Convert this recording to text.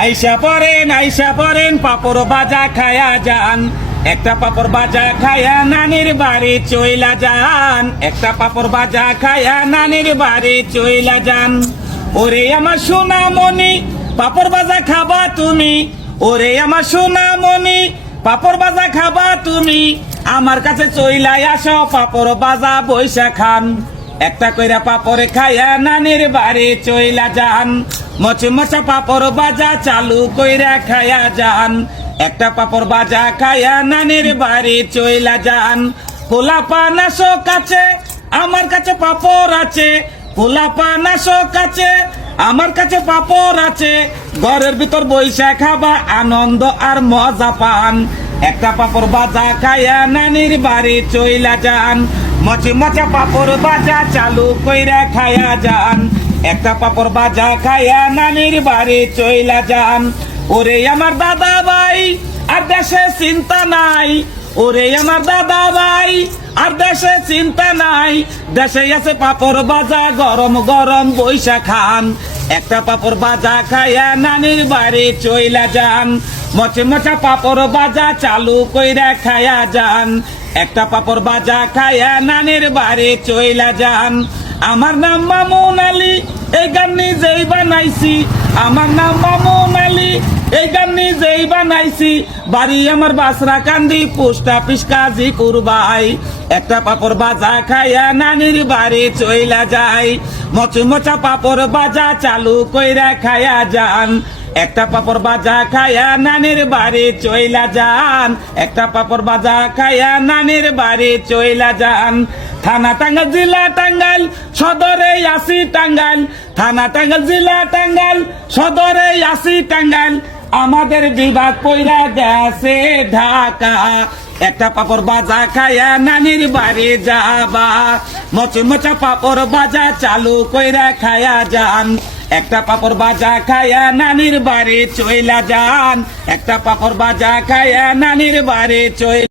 আইসা পরেন পাপড় বাজা খায়া যান, একটা পাপড় বাজা খায়া নানির বাড়ি চইলা যান, একটা পাপড় বাজা খায়া নানির বাড়ি চইলা যান। ওরে আমার সোনামণি পাপড় বাজা খাবা তুমি, ওরে আমার সোনামণি পাপড় বাজা খাবা তুমি, আমার কাছে চইলাই আসো পাপড় বাজা বইসা খান। একটা কইরা পাপড় খায়া নানির বাড়ি চইলা যান, মচমচা পাপড় বাজা চালু কইরা খায়া যান, একটা পাপড় বাজা খায়া নানির বাড়ি চইলা যান। পোলাপান আসো কাছে আমার কাছে পাপড় আছে, পোলাপান আসো কাছে আমার কাছে পাপড় আছে, ঘরের ভিতর বইসা খাবা আনন্দ আর মজা পান। একটা পাপড় বাজা খায়া নানির বাড়ি চইলা যান, মচমচা পাপড় বাজা চালু কইরা খায়া যান, একটা পাপড় বাজা খায়া নানির বাড়ি চইলা যান। ওরে আমার দাদা ভাই আর দেশে চিন্তা নাই, ওরে আমার দাদা ভাই আর দেশে চিন্তা নাই, দেশে আছে পাপড় বাজা গরম গরম বইসা খান। একটা পাপড় বাজা খায়া নানির বাড়ি চইলা যান, মচমচা পাপড় বাজা চালু কইরা খায়া যান, একটা পাপড় বাজা খায়া নানির বাড়ি চইলা যান। আমার নাম মামুন আলী, এই গান নিজেই বানাইছি, আমার নাম মামুন আলী, এই গান নিজেই বানাইছি, বাড়ি আমার বাসরা কান্দি পোস্ট অফিস কাজী কুরবাই। একটা পাপড় বাজা খায়া নানির বাড়ি চইলা যায়, মচমচা পাপড় বাজা চালু কইরা খায়া যান, একটা পাপড় বাজা খায়া নানির বাড়ি চইলা যান, একটা পাপড় বাজা খায়া নানির বাড়ি চইলা যান। থানা টাঙ্গাইল জেলা টাঙ্গাইল সদরে আসি টাঙ্গাইল, থানা টাঙ্গাইল জেলা টাঙ্গাইল সদরে আসি টাঙ্গাইল, আমাদের বিভাগ কইরা গেছে ঢাকা। একটা পাপড় বাজা খায়া নানির বাড়ি যাবা, মচমচা পাপড় বাজা চালু কইরা খায়া যান, একটা পাপড় বাজা খায়া নানির বাড়ি চইলা যান, একটা পাপড় বাজা খায়া নানির বাড়ি চইলা